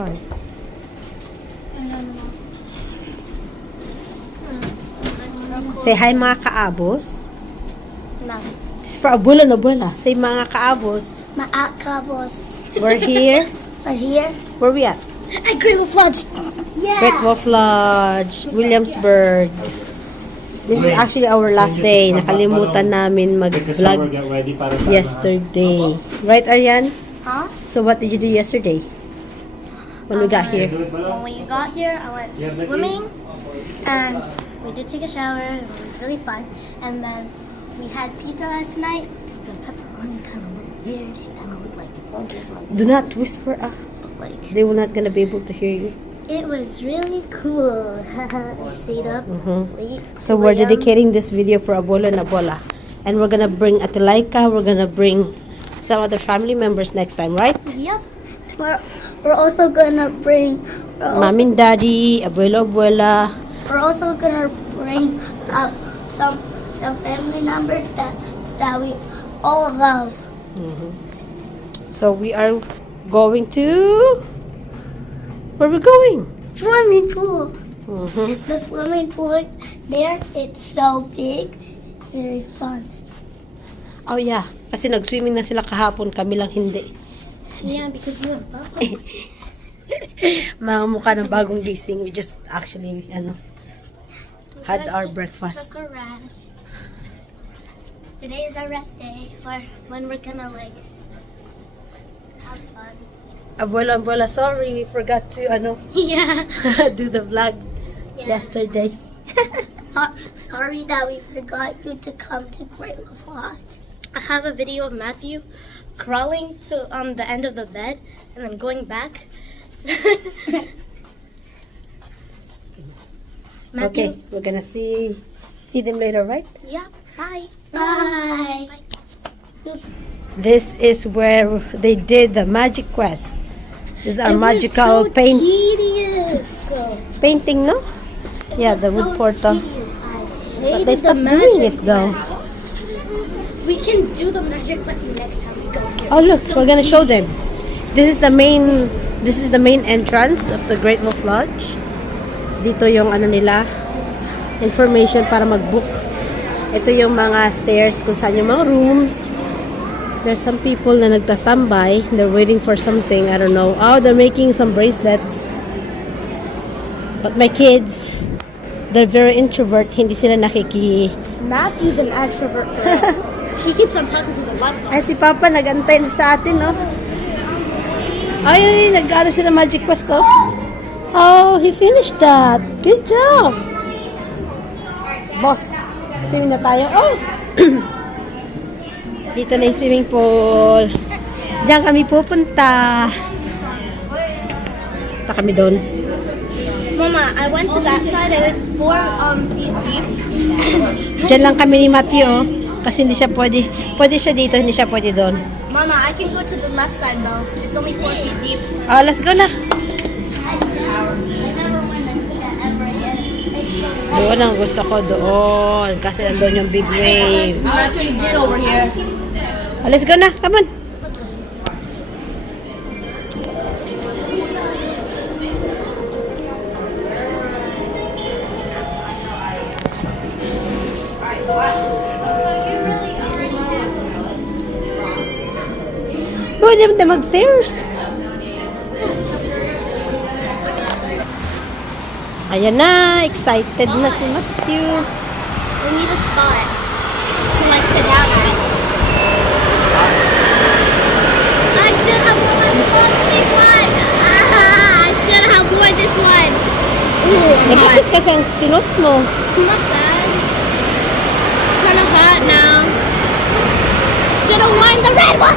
hard. Say hi mga kaabos. It's for abuela na abuela. Say mga kaabos. Mga kaabos. We're here. We're here. Where we at? At Great Wolf Lodge. Yeah. Great Wolf Lodge, Williamsburg. This is actually our last day. Nakalimutan namin mag-vlog yesterday. Right, Aryan? Huh? So what did you do yesterday? When we got here? When we got here, I went swimming, and we did take a shower. It was really fun. And then we had pizza last night. The pepperoni kind of looked weird. It kind of looked like fungus. Do not whisper. Like They will not gonna be able to hear you. it was really cool. I stayed up late. So we're dedicating this video for Abuela and Abuela. And we're gonna bring Ate Laika, we're gonna bring some other family members next time, right? Yep. We're also gonna bring. Mom and Daddy, Abuelo, Abuela. We're also gonna bring up some family members that we all love. So we are going to... Where are we going? Swimming pool. The swimming pool there, it's so big. It's very fun. Oh yeah, kasi nag-swimming na sila kahapon, kami lang hindi. Yeah, because you have bubbles. Mga mukha ng bagong gising. We just actually, had our breakfast. Took a rest. Today is our rest day, or when we're gonna have fun. Abuela, Abuela, sorry, we forgot to, Yeah. do the vlog yesterday. Sorry that we forgot you to come to Great Wolf Lodge. I have a video of Matthew crawling to the end of the bed and then going back. Okay, we're gonna see them later, right? Yeah. Bye. Bye. This is where they did the magic quest. This is our It was magical so tedious. painting, no? Yeah, the wood portal. But they stopped doing it though. We can do the magic quest next time we go here. Oh look, we're gonna show them. This is the main entrance of the Great Wolf Lodge. Dito yung nila, information para mag-book. Ito yung mga stairs kung saan yung mga rooms. There's some people na nagtatambay. They're waiting for something. I don't know. Oh, they're making some bracelets. But my kids, they're very introvert. Hindi sila Matthew's an extrovert for real. She keeps on talking to the lifeguard. Ay, si Papa nagantay na sa atin, no? Ay, nag-ano siya ng magic quest, oh. Oh, he finished that. Good job. Boss, swimming na tayo. Oh! Dito na yung swimming pool. Diyan kami pupunta. Punta kami doon. Mama, I went to that side and it's 4 feet deep. Diyan lang kami ni Matthew, oh. Kasi hindi siya pwede. Pwede siya dito, hindi siya pwede doon. Mama, I can go to the left side though. It's only 4 feet deep. Oh, let's go na. Doon ang gusto ko, doon. Kasi nandun yung big wave. Get over here. Oh, let's go na, come on. Pwede naman tayo mag-stairs. Ayan na, excited na si Matthew. We need a spot to sit down at. I should have worn this one. I should have worn this one. Ooh, Bakit kasi ang sinot mo? not bad. Kind of hot now. Should have worn the red one.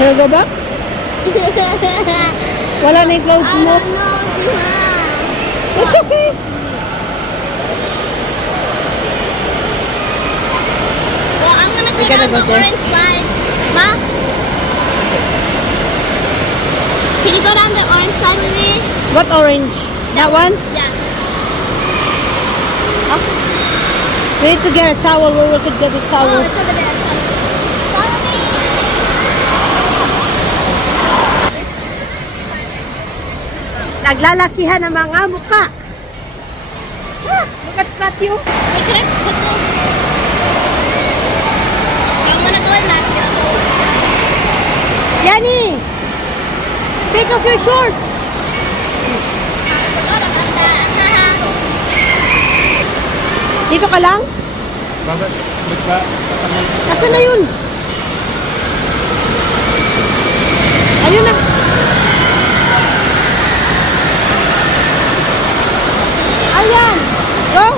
Can I go back? Wala na yung clothes mo. It's okay. Well, I'm gonna go We're gonna down go the there. orange slide. Ma? Can you go down the orange slide with me? What orange? That one? Yeah. We need to get a towel where we could get a Oh, towel. it's over there. Follow me. Naglalakihan ng mga mukha. Look at Matthew. Hey, can I put this? I'm gonna go in that. Yanni, take off your shorts. Dito ka lang? Bakit? Ba't Nasaan na yun? Ayun na. Ayan. Go.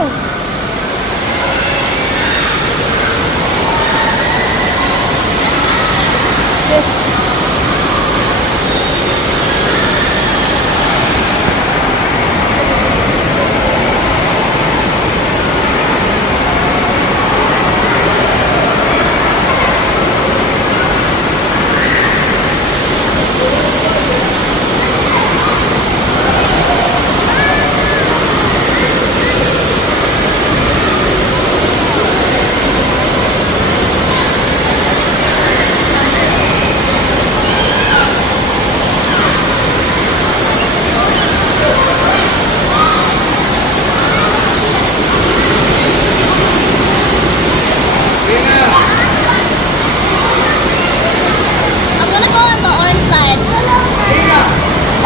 I'm gonna go on the orange side. You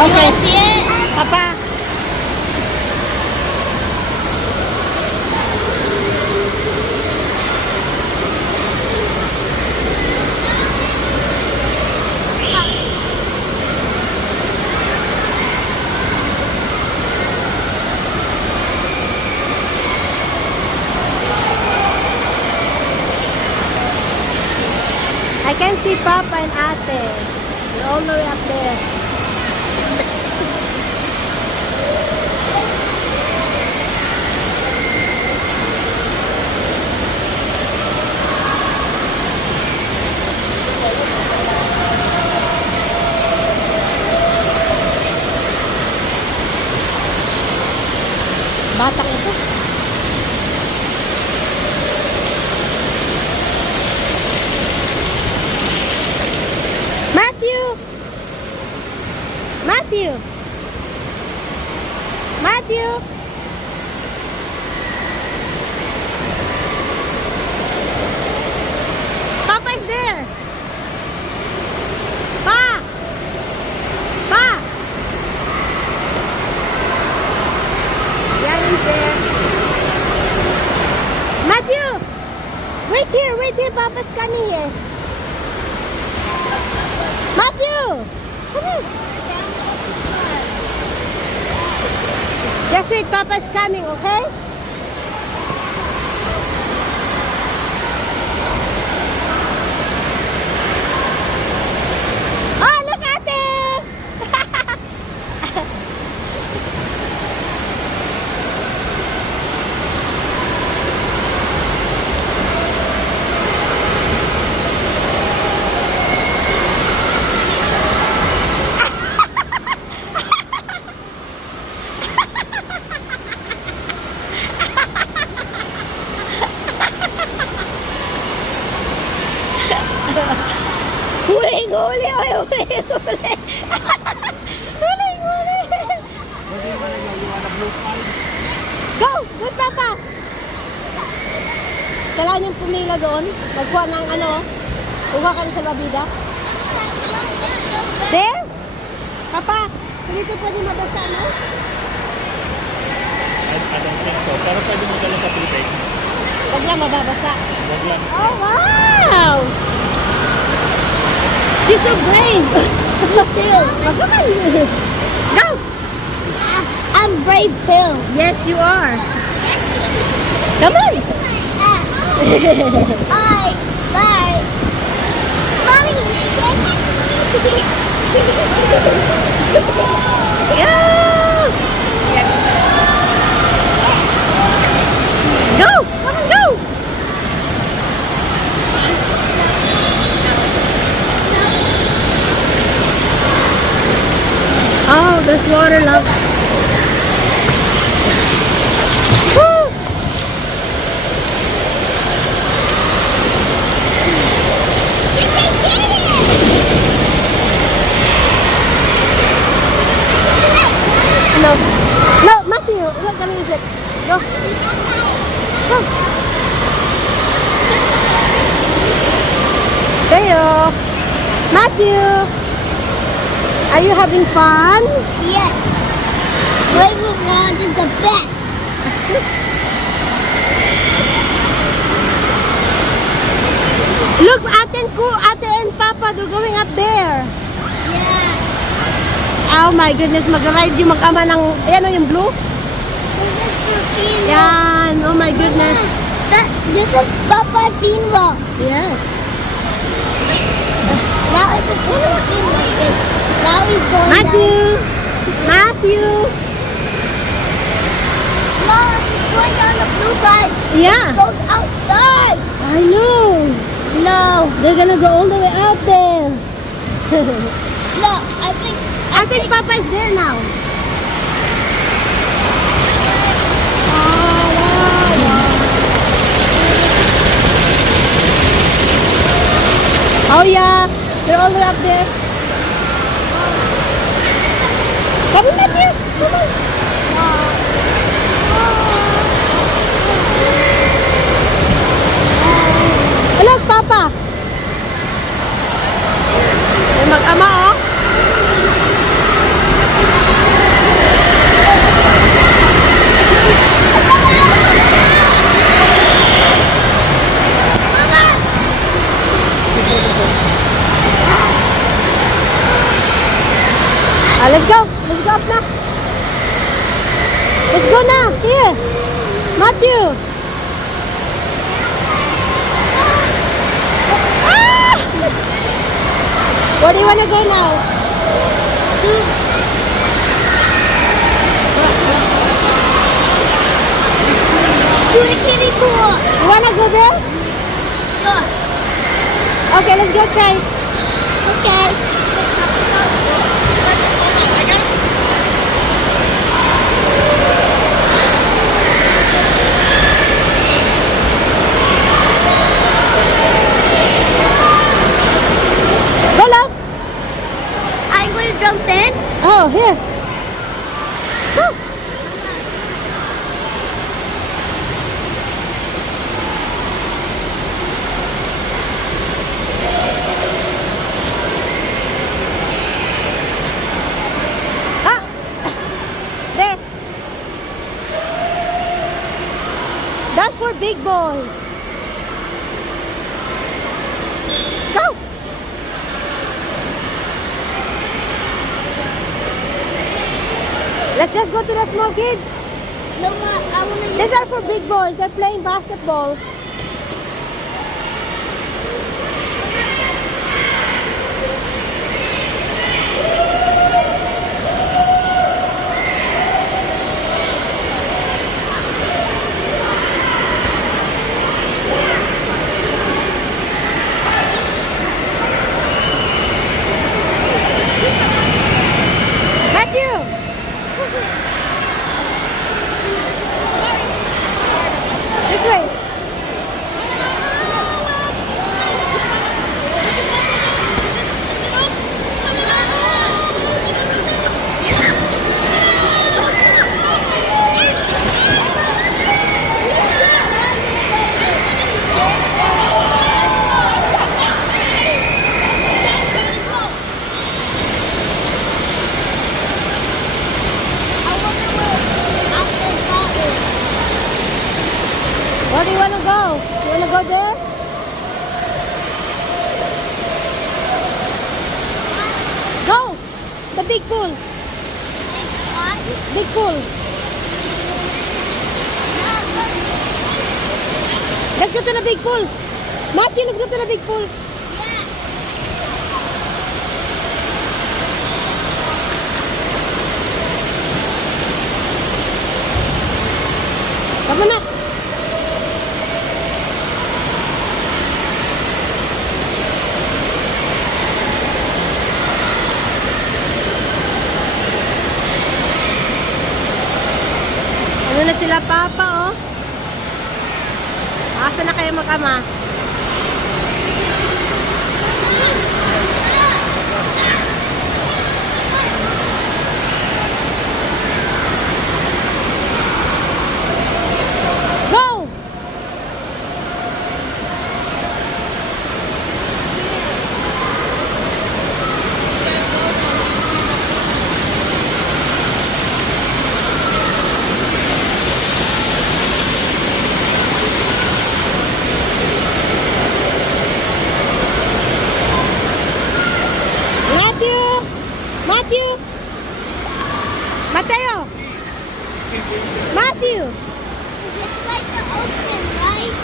Okay. wanna see it? Papa. I can see Papa and Ate. They're all the way up there. Batang ito. Matthew! Matthew! Matthew! Papa is there! Pa! Pa! Yan is there. Matthew! Wait here, Papa's coming here. Matthew! Come here. Just wait, Papa's coming, okay? Oh, look at it! Huling-huli! Oy, huling-huli! Huling-huli! Go! Good, Papa! Kailangan yung pumila doon. Magkuha ng ano. Uha ka rin sa babida. There? Papa, dito pwede mabasa, no? I don't think so. Pero pwede mo dala sa tubig. Huwag lang mababasa. Wag lang. Oh, wow! She's so brave! Me too. Oh, come on! Go! I'm brave too. Yes, you are. Come on! Bye. Bye. Mommy, Yeah! Go! Come on, go! Oh, there's water, love. Woo! Get it! Look, can you sit? Go. Go. Theo. Matthew. Are you having fun? Yes. Great Wolf Lodge is the best. Look, Ate and Papa, they're going up there. Yeah. Oh my goodness, mag-ride yung mag-ama ng, ayan o yung blue? Yan, oh my goodness. This is Papa's funeral. Yes. Now it's a funeral scene like this. Now he's going Matthew! Matthew! Mom, he's going down the blue side. Yeah. It goes outside. I know. No. They're gonna go all the way out there. No, I think Papa is there now. Oh yeah, they're all the way up there. Come on, Matthew. Come on. Hello, Papa. May mag-ama, oh. Let's go. Let's go up na. Let's go na. Here. Matthew. Ah! Where do you want to go now? To the kiddie pool. You want to go there? Sure. Okay, let's go try. Okay. Go, love. I'm going to jump in. Oh, here. Go. Ah. There. That's for big boys. Go. Let's just go to the small kids. No, Ma, I want to These are for big boys. They're playing basketball. Matthew! This way. Where do you want to go? You want to go there? Go! The big pool. Big pool. Let's go to the big pool. Matthew, let's go to the big pool. Come on na. Ano na sila, Papa, oh? Asa na kayo mag-ama? Mateo! Matthew! It's like the ocean, right?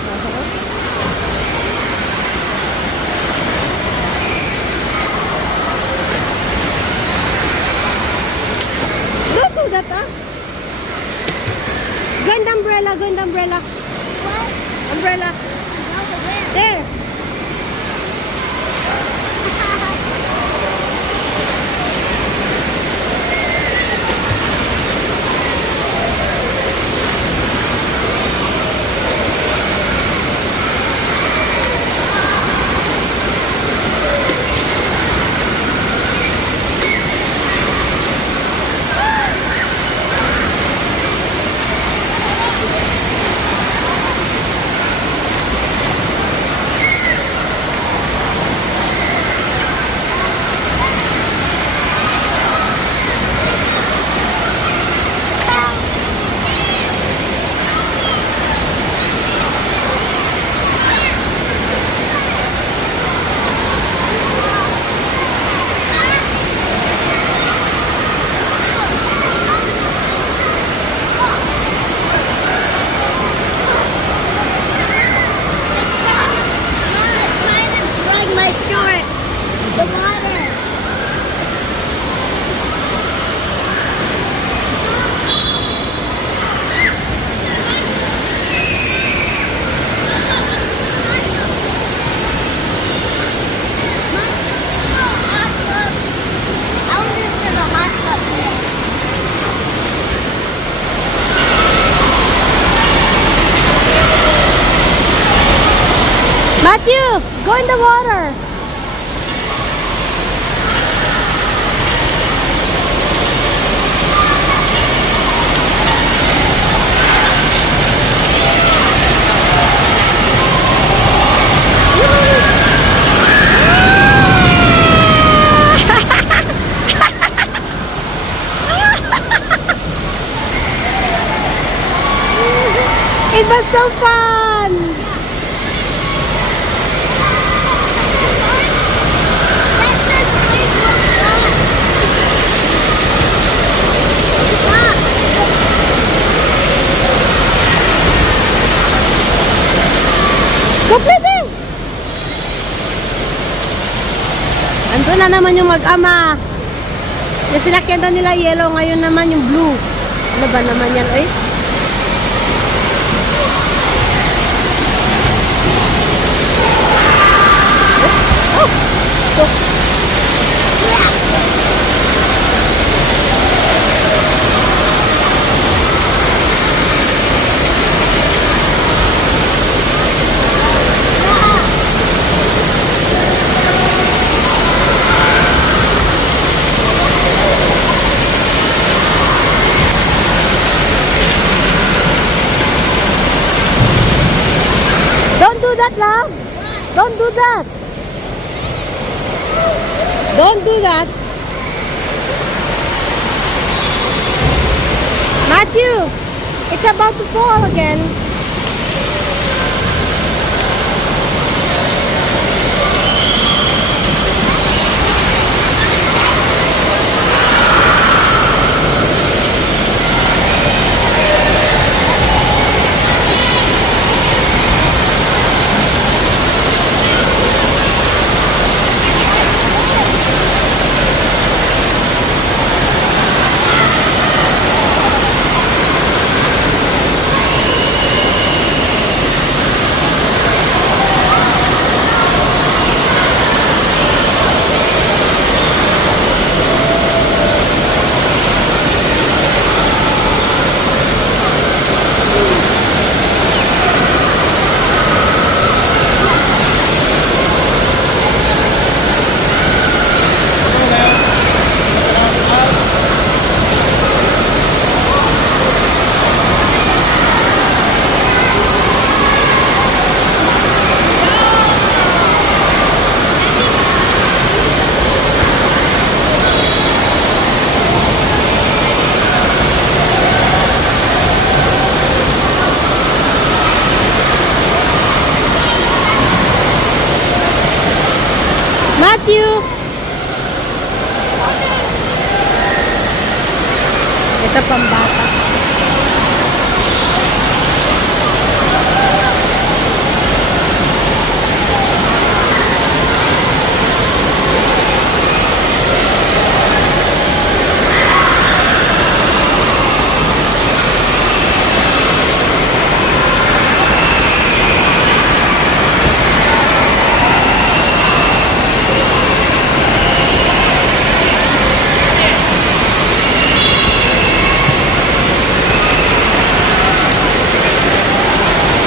Don't do that, ah. Go in the umbrella, go in the umbrella. What? Umbrella. No, the where? There. The water. I want to go to the hot tub. Matthew, go in the water. It was so fun. Complete! Andun na naman yung mag-ama. Yung sinakyan na nila yellow, ngayon naman yung blue. Ano ba naman yan, eh? Don't do that, love. Don't do that. Don't do that. Matthew, it's about to fall again. Ito pambata.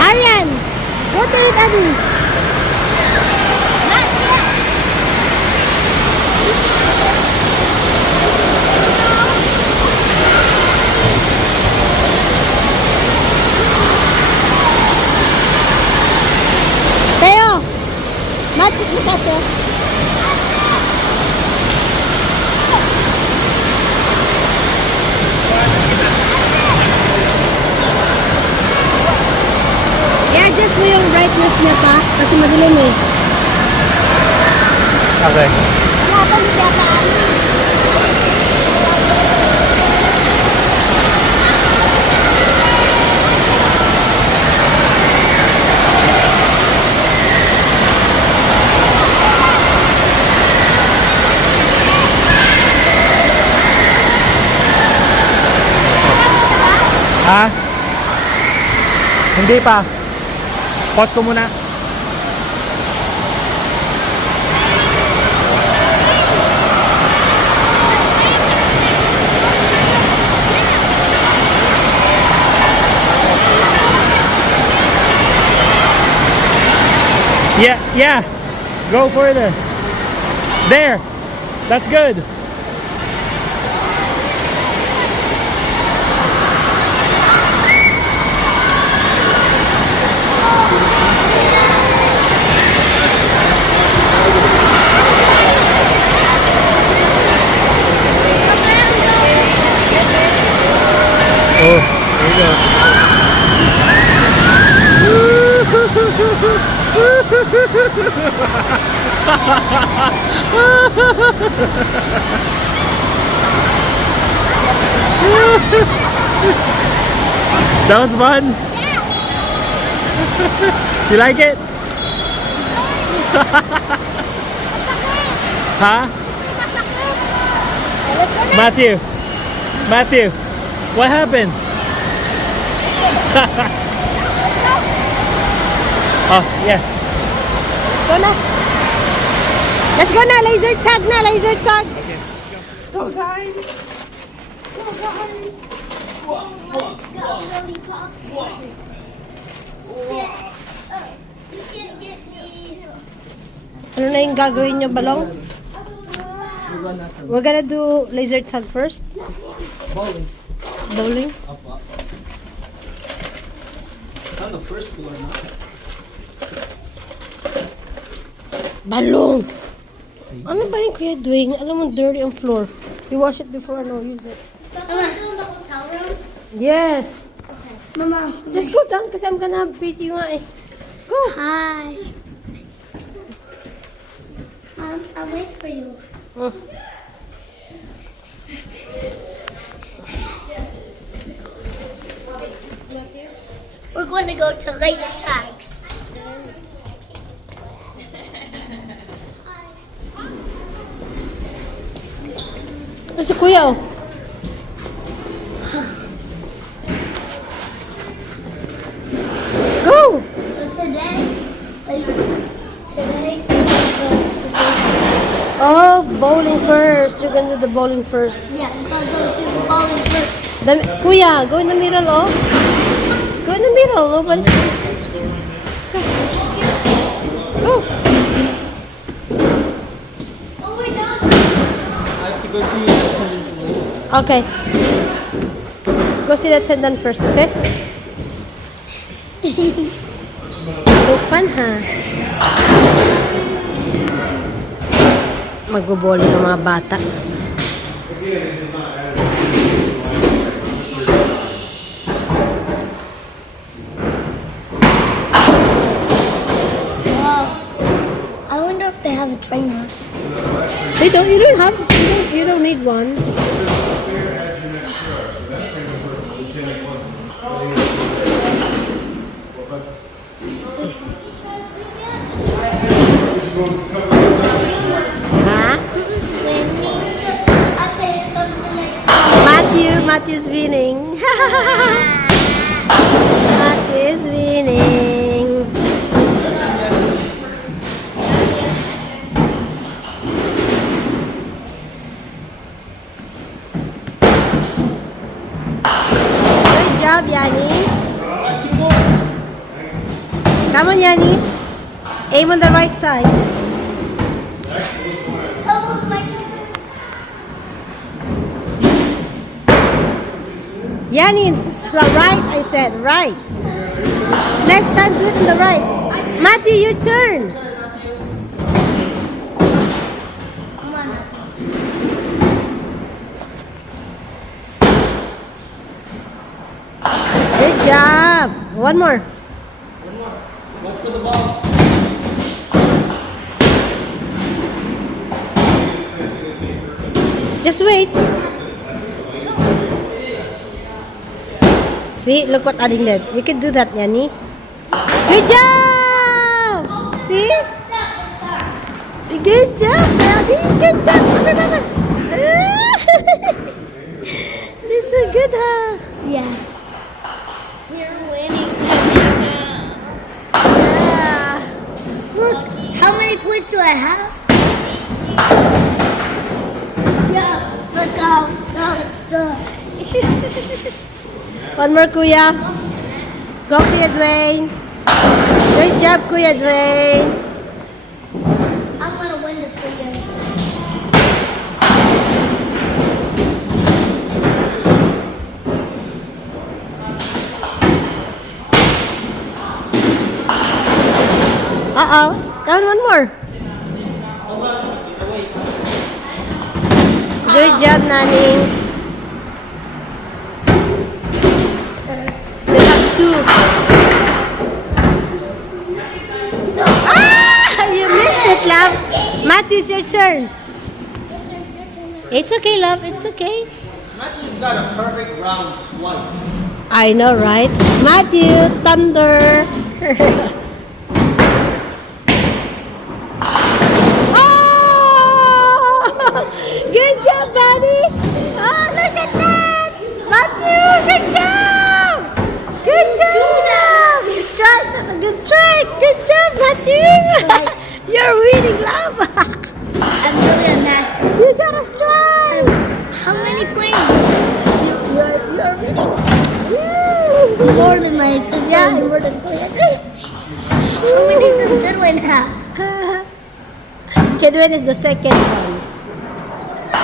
Aryan, go to it, Adi. Teo, mati kita to. I-adjust mo yung brightness niya pa kasi madilim eh. Okay. Ha? Hindi pa. Pause ko muna. Yeah. Go further. There. That's good. Oh, there you That was fun. You like it? Huh? Matthew, what happened? Oh, yeah. Let's go na, laser tag na, laser tag. Okay, let's go. Let's go, guys. Ano na yung gagawin nyo, balong? We're gonna do laser tag first. Bowling? On the first floor, no? Balong! Ano ba yung kuya doing? Alam mo, dirty ang floor. You wash it before, no, use it. Mama, still in the hotel room? Yes! Mama. Just go down kasi I'm gonna beat you nga eh. Go! Hi. I'll wait for you. We're going to go to laser tags. Ay, si kuya oh. Go! So today, Oh, bowling first. You're gonna do the bowling first. yeah, we're going to go to the bowling first. Kuya, go in the middle oh. Go in the middle. Nobody's Let's go. Go! Oh my gosh. I have to go see the attendance later. Okay. Go see the attendant first, okay? So fun, ha? Magbo-bowling ang mga bata. Wow. I wonder if they have a trainer. You don't have, you don't need one. Matthew's winning. Matthew's winning. Good job, Yanni. Come on, Yanni. Aim on the right side. Almost my Yanni, it's the right, I said, right. Next time, do it on the right. Matthew, your turn. Come on. Good job. One more. Go for the ball. Just wait. See, look what Ading did. You can do that, Yanni. Good job! See? Good job, Daddy. Good job. This is good, huh? Yeah. You're winning. Yeah. Look, how many points do I have? 18. Yeah, let's go. Let's go. One more, Kuya. Go, Kuya Dwayne. Good job, Kuya Dwayne. I'm gonna win this again. Uh-oh. Down one more. Hold on. Wait. Good job, Nani. Still have two. Ah! You missed it, love. Matthew, it's your turn. It's okay, love. It's okay. Matthew's got a perfect round twice. I know, right? Matthew, thunder. Oh! Good job, buddy. Oh, look at that. Matthew, good job. Good job. Strike, that's a good strike. Good job, Matthew. You're winning, love. I'm really a master. You got a strike. How many points? You're winning. More than my sister. Yeah, more than Kuya. How many does Goodwin have? Kedwin is the second one. My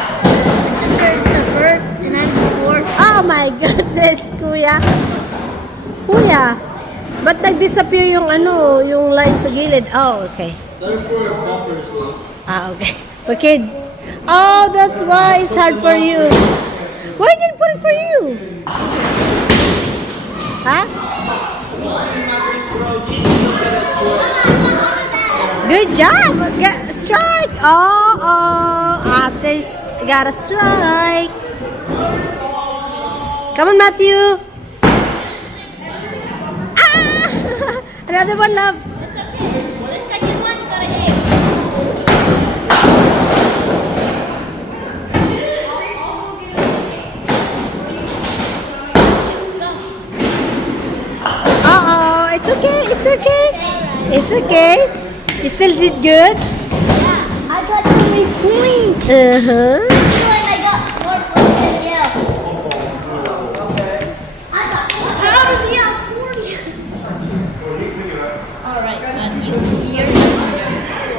sister is the first, and I'm the fourth. Oh my goodness, Kuya. Kuya, ba't nag-disappear yung yung line sa gilid? Oh, okay. They're for bumpers, bro. Ah, okay. For kids. Oh, that's why it's hard for you. Why didn't put it for you? Huh? Good job. Get strike. Oh. Ate got a strike. Come on, Matthew. Ah! Another one, love. It's okay. The second one, you gotta aim. Uh-oh. It's okay. It's okay. It's okay. You still did good. Yeah, I got 3 points. Uh-huh. I got 4 points than you. I got 4. How does he have 40? Alright, you're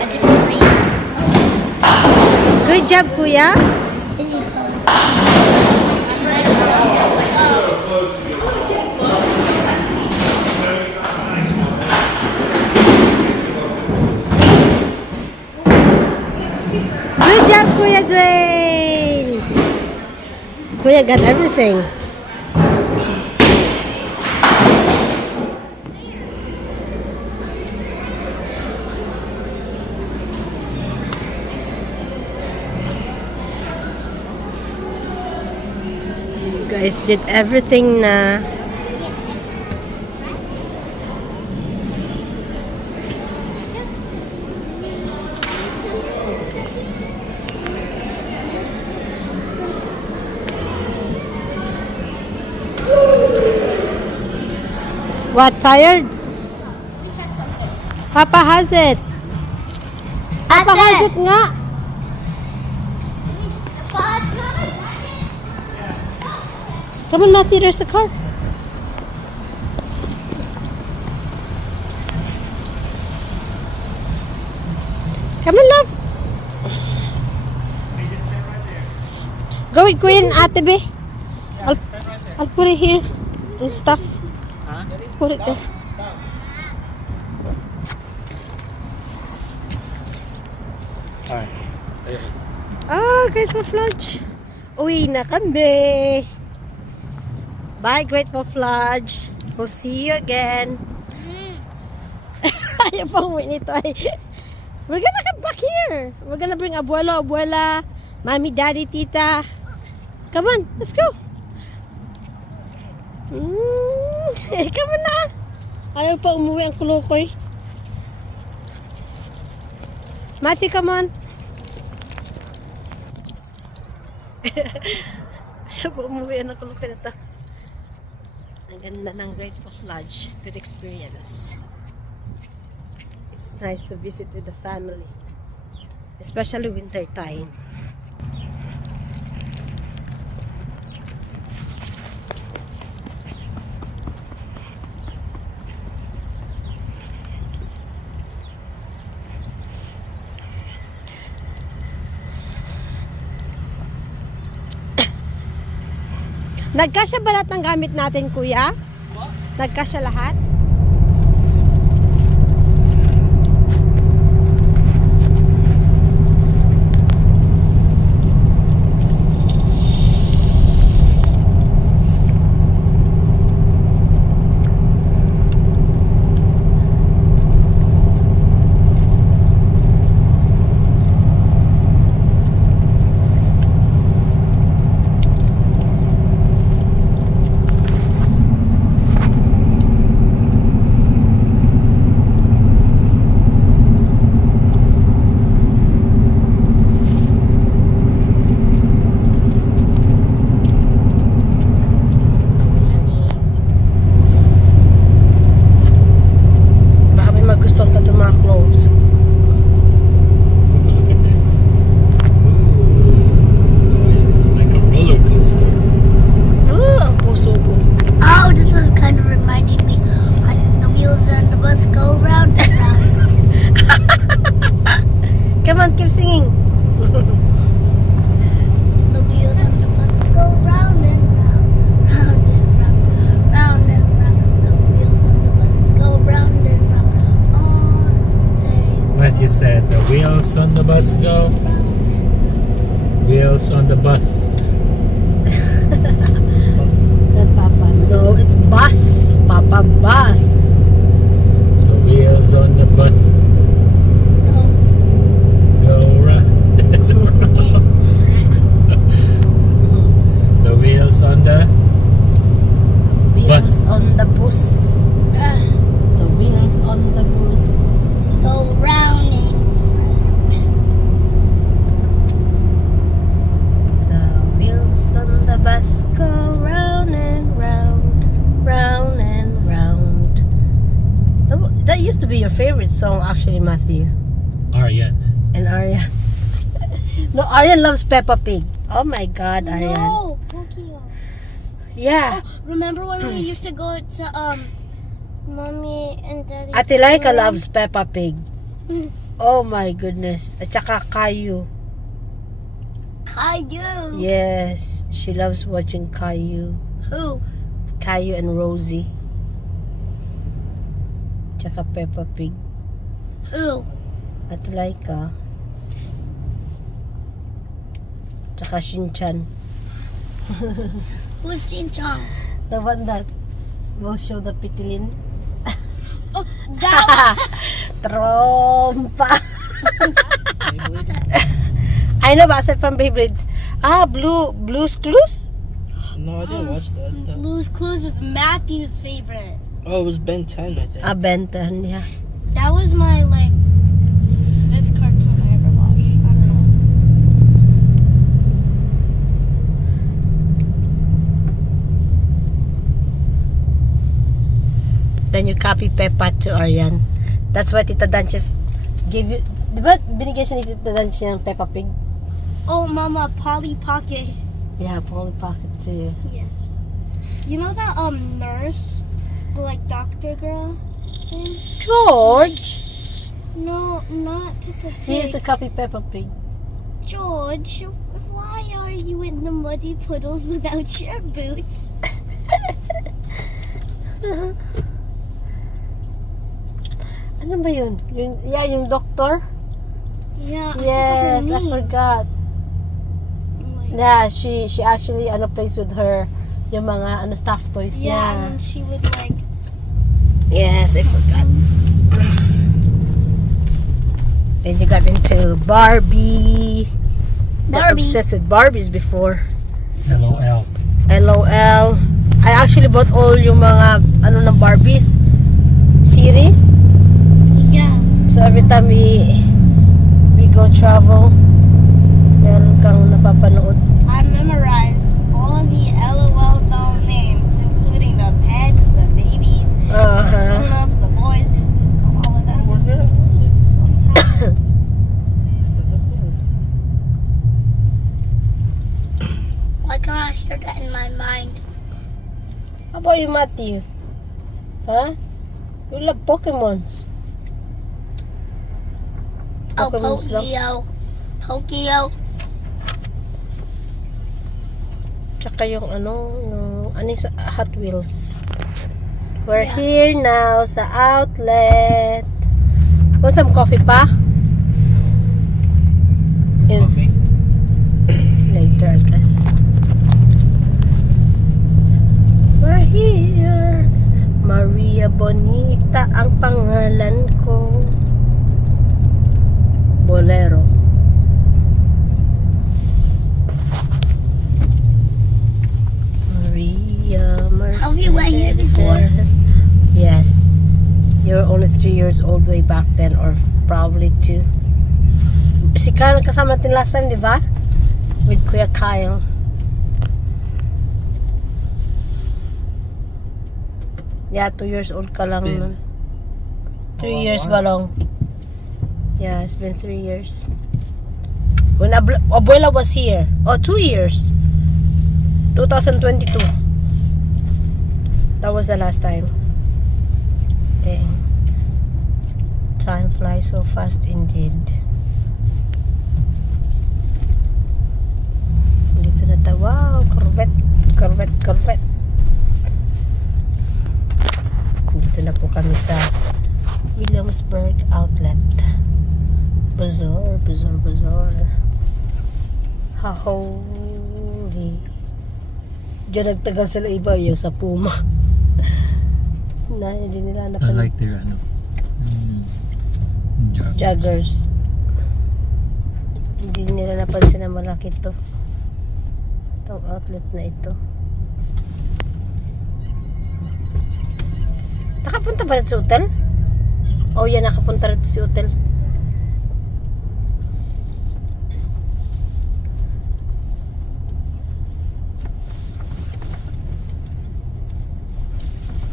a different breed. Good job, Kuya. Good job, Kuya Dwayne. Kuya got everything. You guys did everything na. What, tired? Let me check something. Papa has it. Papa has it nga. Come on, Matthew, there's a car. Come on, love. Go with Queen, Ate B. I'll put it here. And stuff. Put it there. Alright. Grateful Lodge. Uwi na kami. Bye, Grateful Lodge. We'll see you again. Ayaw pang uwi nito ay. We're gonna come back here. We're gonna bring abuelo, abuela, mommy, daddy, tita. Come on, let's go. Come on na. Ayaw pa umuwi ang kulukoy. Matthew, come on. Ayaw pa umuwi ang kulukoy na to. Ang ganda ng Grateful Lodge. Good experience. It's nice to visit with the family. Especially winter time. Nagkasya ba lahat ng gamit natin, kuya? What? Nagkasya lahat? Come on, keep singing. The wheels on the bus go round and round, round and round, round and round. The wheels on the bus go round and round all day. Matthew said, the wheels on the bus go. Wheels on the bus. The Papa. No, it's bus. Papa bus. The wheels on the bus go round. The wheels on the Wheels on the bus. The wheels on the bus. Go round and The wheels on the bus go round and round, round and round. That used to be your favorite song, actually, Matthew. Aryan. And Aryan. No, Aryan loves Peppa Pig. Oh my God, Aryan. no, Pokemon. Yeah. Remember when we used to go to Mommy and Daddy? Ate Laika loves Peppa Pig. Oh my goodness. At saka Caillou. Caillou. Yes, she loves watching Caillou. Who? Caillou and Rosie. Tsaka Peppa Pig. Who? Ate Laika. Tsaka Shin-chan. Who's Chin-Chong? The one that will show the pitilin. Oh, that Trompa. I know, but aside from Beyblade. Blue's Clues? No, I didn't watch that. one. Blue's Clues was Matthew's favorite. Oh, it was Ben 10, I think. Ben 10, yeah. That was my, like, fifth cartoon I ever watched. I don't know. Then you copy Peppa to Aryan. That's why Tita Dan just gave you... Di ba binigyan siya ni Tita Dan siya ng Peppa Pig? Oh, Mama, Polly Pocket. Yeah, Polly Pocket to you. Yeah. You know that nurse, the like doctor girl thing? George! No, not Peppa Pig. He is the copy Peppa Pig. George, why are you in the muddy puddles without your boots? Ano ba yun? Yung doctor? Yeah. Yes, I forgot. Yeah, she actually plays with her yung mga stuffed toys Yeah, niya. and then she would like. Yes, I forgot. Then you got into Barbie. Got Barbie. obsessed with Barbies before. LOL. LOL. I actually bought all yung mga ng Barbies series. Yeah. So every time we go travel, meron kang napapanood. I memorized all of the LOL doll names, including the pets, the babies, the grown-ups, the boys, all of them. We're gonna Why can't I hear that in my mind? How about you, Matthew? Huh? You love Pokemons. Oh, Pokemons lang. Pokio. Tsaka yung Hot Wheels. We're here now sa outlet. Want some coffee pa? Coffee. Later, I guess. We're here. Maria Bonita ang pangalan ko. Bolero. Maria Mercedes. Have you went here before? Yes. You were only 3 years old way back then, or probably 2. Si Kyle kasama natin last time, di ba? With Kuya Kyle. Yeah, 2 years old ka lang been nun. 3 years ba long? Yeah, it's been 3 years. When Abuela was here. Oh, 2 years. 2022. That was the last time. Dang. Time flies so fast indeed. Dito na tayo. Wow, Corvette. Dito na po kami sa Williamsburg outlet. Bazaar. Holy. Diyan nagtagal sila iba yung sa Puma. Hindi nila I napan. like their Joggers. Hindi nila napansin na malaki to. Itong outlet na ito. Nakapunta ba rin sa hotel? Oh yan, nakapunta rin sa hotel.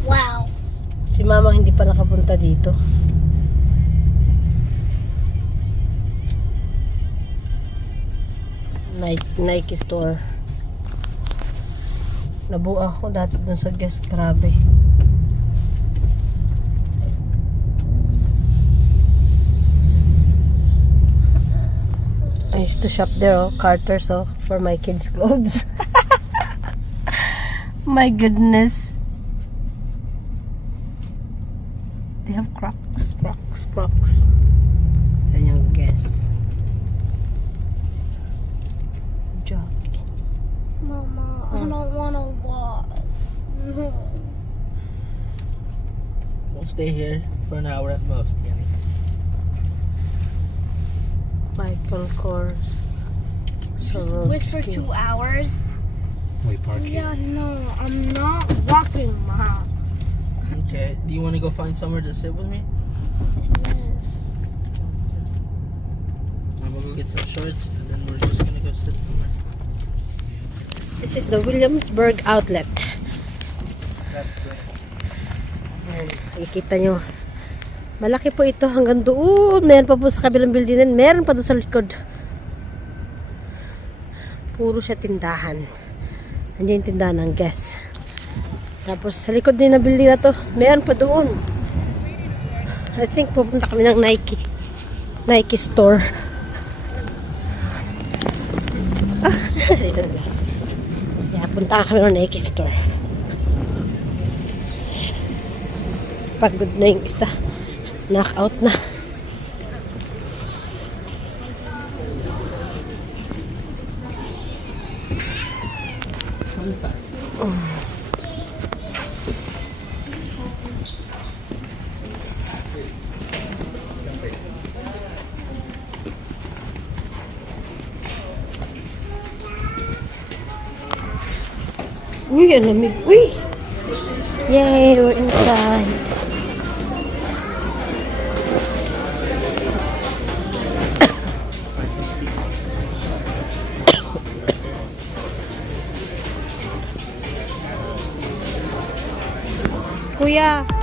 Wow. Si mama hindi pa nakapunta dito. Nike store. Nabuo ako dati dun sa guest. Grabe. I used to shop there, Carter's, for my kids' clothes. My goodness. They have Crocs. Yan yung guess. Jockey. Mama, I don't want to walk. No. We'll stay here for an hour at most, Yanni. Michael Kors. Just for 2 hours? We park here. Yeah, no, I'm not walking, Mom. Okay, do you want to go find somewhere to sit with me? I'm gonna go get some shorts and then we're just gonna go sit somewhere. This is the Williamsburg outlet. That's great. Ayan, nakikita nyo. Malaki po ito hanggang doon. Meron pa po sa kabilang building. Meron pa doon sa likod. Puro siya tindahan. Nandiyan yung tindahan ng Guess. Tapos sa likod din na building na to, meron pa doon. I think pupunta kami ng Nike store. Dito na. Kaya punta kami ng Nike store. Pagod na yung isa. Knockout na. Uy, ang lamig. Uy! Yay, we're inside. Kuya.